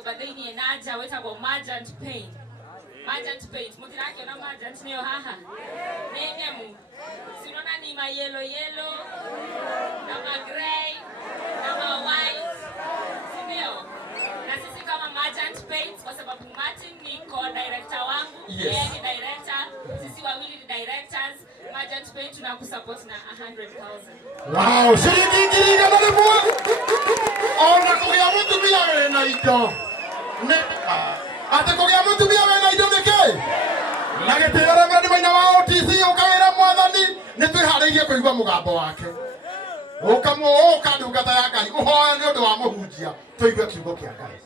nyumba thĩinĩ naja wĩtagwo Magent Paint. Magent Paint. Mũtirake na Magent nĩyo haha. Nĩ nyamũ. Sinaona ni ma yellow na ma gray na ma white. Sindio? Na sisi kama Magent Paint kwa sababu Martin ni co-director wangu. Yeye ni director. Sisi wawili ni directors. Magent Paint tunakusupport na 100,000. Wow, shilingi ngiri na mwana. Ona kugia mtu bila wewe na ito. Ate kugia mtu bila wewe na ito neke. Nagetera ngani maina wa OTC ukawera mwathani nitwihariirie kuigwa mugambo wake. Ukamu ukandungata ya Ngai uhoya ni undu wa muhunjia tuigue kiugo kia Ngai.